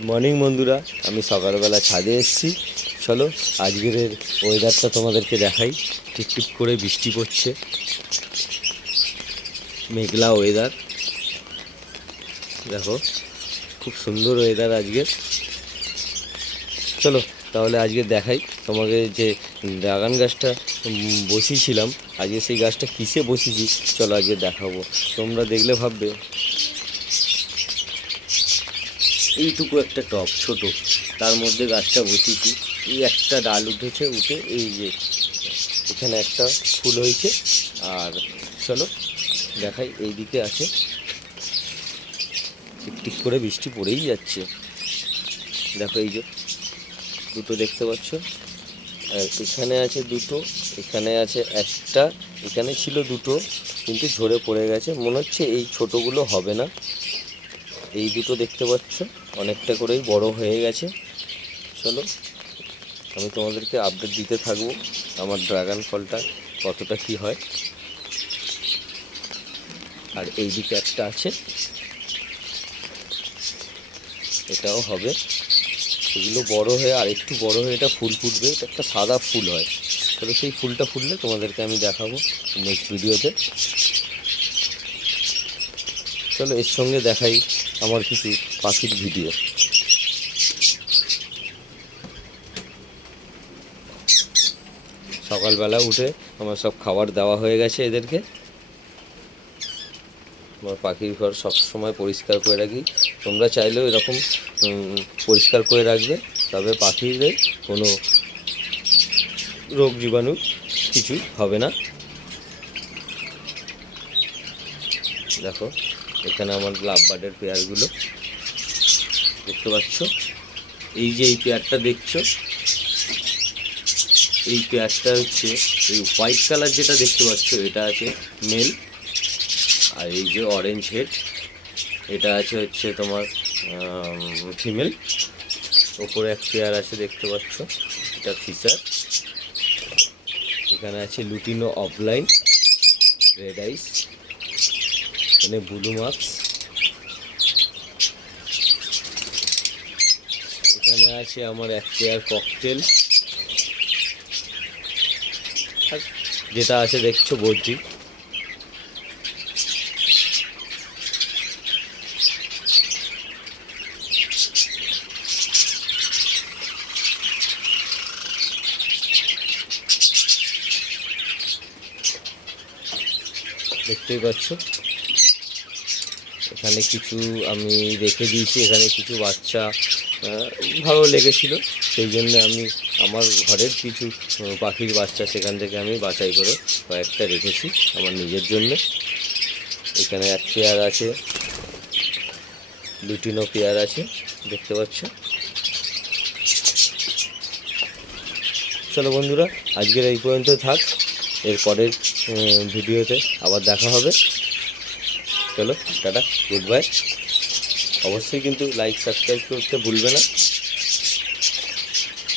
Morning বন্ধুরা। আমি সকালবেলা ছাদে এসেছি। চলো, আজকের ওয়েদারটা তোমাদেরকে দেখাই। টিপটিপ করে বৃষ্টি পড়ছে। মেঘলা ওয়েদার দেখো, খুব সুন্দর ওয়েদার আজকের। চলো, তাহলে আজকে দেখাই তোমাকে যে ড্রাগন গাছটা বসিয়েছিলাম। আজকে সেই গাছটা কিসে বসিয়েছি? চলো আজকে দেখাবো। তোমরা দেখলে ভাববে। এইটুকু একটা টব, ছোট। তার মধ্যে গাছটা বসিয়েছি। এই একটা ডাল উঠেছে, উঠে এই যে এখানে একটা ফুল হয়েছে। আর চলো, দেখাই এই দিকে আছে টিকটিক করে বৃষ্টি পড়েই যাচ্ছে। দেখো এই যে, দুটো দেখতে পাচ্ছ। আর এখানে আছে দুটো, এখানে আছে একটা, এখানে ছিল দুটো, কিন্তু ঝরে পড়ে গেছে। মনে হচ্ছে এই ছোটোগুলো হবে না। এই দুটো দেখতে পাচ্ছ। অনেকটা করেই বড় হয়ে গেছে। চলো, আমি তোমাদেরকে আপডেট দিতে থাকব আমার ড্রাগন ফলটা কতটা কি হয়। আর এই দিকে একটা আছে। এটাও হবে। এগুলো বড় হয়ে, আর একটু বড় হয়ে এটা ফুল ফুটবে। এটা একটা সাদা ফুল হয়। তবে সেই ফুলটা ফুটলে তোমাদেরকে আমি দেখাবো নেক্সট ভিডিওতে চলো এর সঙ্গে দেখাই আমার কিছু পাখির ভিডিও। সকালবেলা উঠে আমার সব খাবার দেওয়া হয়ে গেছে এদেরকে। আমার পাখির ঘর সব সময় পরিষ্কার করে রাখি। তোমরা চাইলেও এরকম পরিষ্কার করে রাখবে। তবে পাখিদের কোনো রোগ জীবাণু কিছু হবে না। দেখো। এখানে আমার লাভ বার্ডের পেয়ারগুলো। দেখতে পাচ্ছ? এই যে এই পেয়ারটা দেখছ? এই পেয়ারটা হচ্ছে এই হোয়াইট কালার যেটা দেখতে পাচ্ছ, এটা আছে মেল আর এই যে অরেঞ্জ হেড এটা আছে হচ্ছে তোমার ফিমেল ওপরে এক পেয়ার আছে দেখতে পাচ্ছ, এটা ফিসার এখানে আছে লুটিনো অফলাইন রেড আইস এখানে ব্লু মার্কস এখানে আছে আমার এক চেয়ার ককটেল। যেটা আছে দেখছ বদ্রি দেখতেই পাচ্ছ? এখানে কিছু আমি রেখে দিয়েছি, এখানে কিছু বাচ্চা ভালো লেগেছিল। সেই জন্য আমি আমার ঘরের কিছু পাখির বাচ্চা সেখান থেকে আমি বাছাই করে কয়েকটা রেখেছি আমার নিজের জন্য। এখানে এক পেয়ার আছে লুটিনো পেয়ার আছে, দেখতে পাচ্ছ? চলো বন্ধুরা, আজকের এই পর্যন্ত থাক। এরপরের ভিডিওতে আবার দেখা হবে। চলো টাটা গুড বাই অবশ্যই কিন্তু লাইক সাবস্ক্রাইব করতে ভুলবে না।